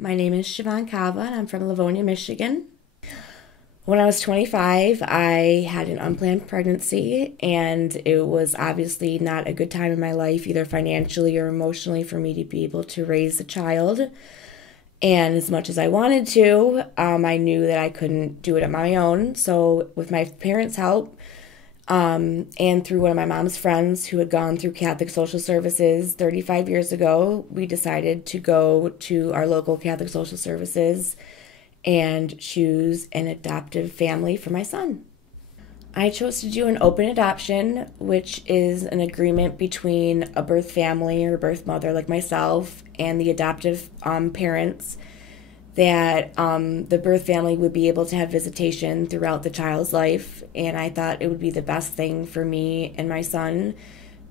My name is Siobhan and I'm from Livonia, Michigan. When I was 25, I had an unplanned pregnancy, and it was obviously not a good time in my life, either financially or emotionally, for me to be able to raise a child. And as much as I wanted to, I knew that I couldn't do it on my own. So, with my parents' help, and through one of my mom's friends who had gone through Catholic Social Services 35 years ago, we decided to go to our local Catholic Social Services and choose an adoptive family for my son. I chose to do an open adoption, which is an agreement between a birth family or birth mother like myself and the adoptive parents, that the birth family would be able to have visitation throughout the child's life. And I thought it would be the best thing for me and my son,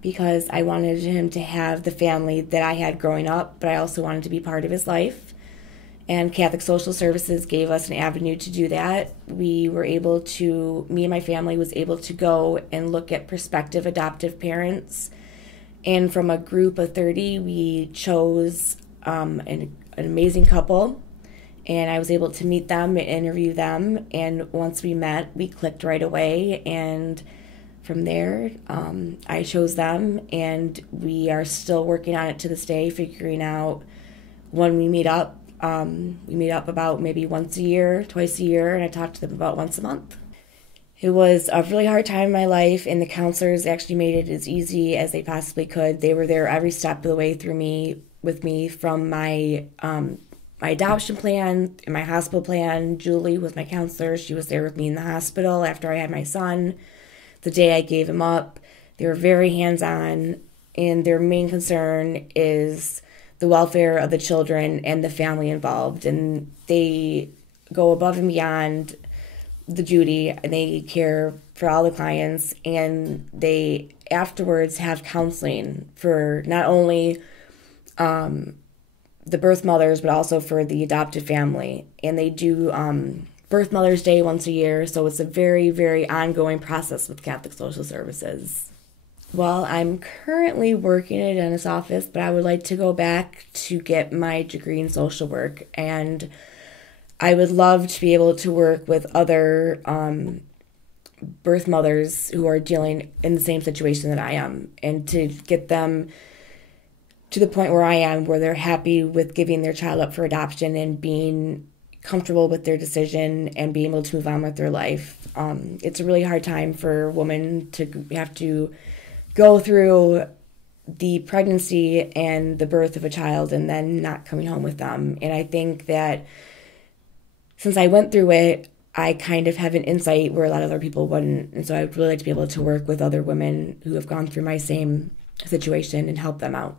because I wanted him to have the family that I had growing up, but I also wanted to be part of his life. And Catholic Social Services gave us an avenue to do that. Me and my family was able to go and look at prospective adoptive parents. And from a group of 30, we chose an amazing couple. And I was able to meet them and interview them. And once we met, we clicked right away. And from there, I chose them. And we are still working on it to this day, figuring out when we meet up. We meet up about maybe once a year, twice a year, and I talk to them about once a month. It was a really hard time in my life, and the counselors actually made it as easy as they possibly could. They were there every step of the way with me, from my adoption plan and my hospital plan. Julie was my counselor. She was there with me in the hospital after I had my son, the day I gave him up. They were very hands-on, and their main concern is the welfare of the children and the family involved. And they go above and beyond the duty, and they care for all the clients, and they afterwards have counseling for not only the birth mothers, but also for the adopted family. And they do Birth Mother's Day once a year, so it's a very, very ongoing process with Catholic Social Services. Well, I'm currently working in a dentist's office, but I would like to go back to get my degree in social work. And I would love to be able to work with other birth mothers who are dealing in the same situation that I am, and to get them to the point where I am, where they're happy with giving their child up for adoption and being comfortable with their decision and being able to move on with their life. It's a really hard time for women to have to go through the pregnancy and the birth of a child and then not coming home with them. And I think that since I went through it, I kind of have an insight where a lot of other people wouldn't. And so I would really like to be able to work with other women who have gone through my same situation and help them out.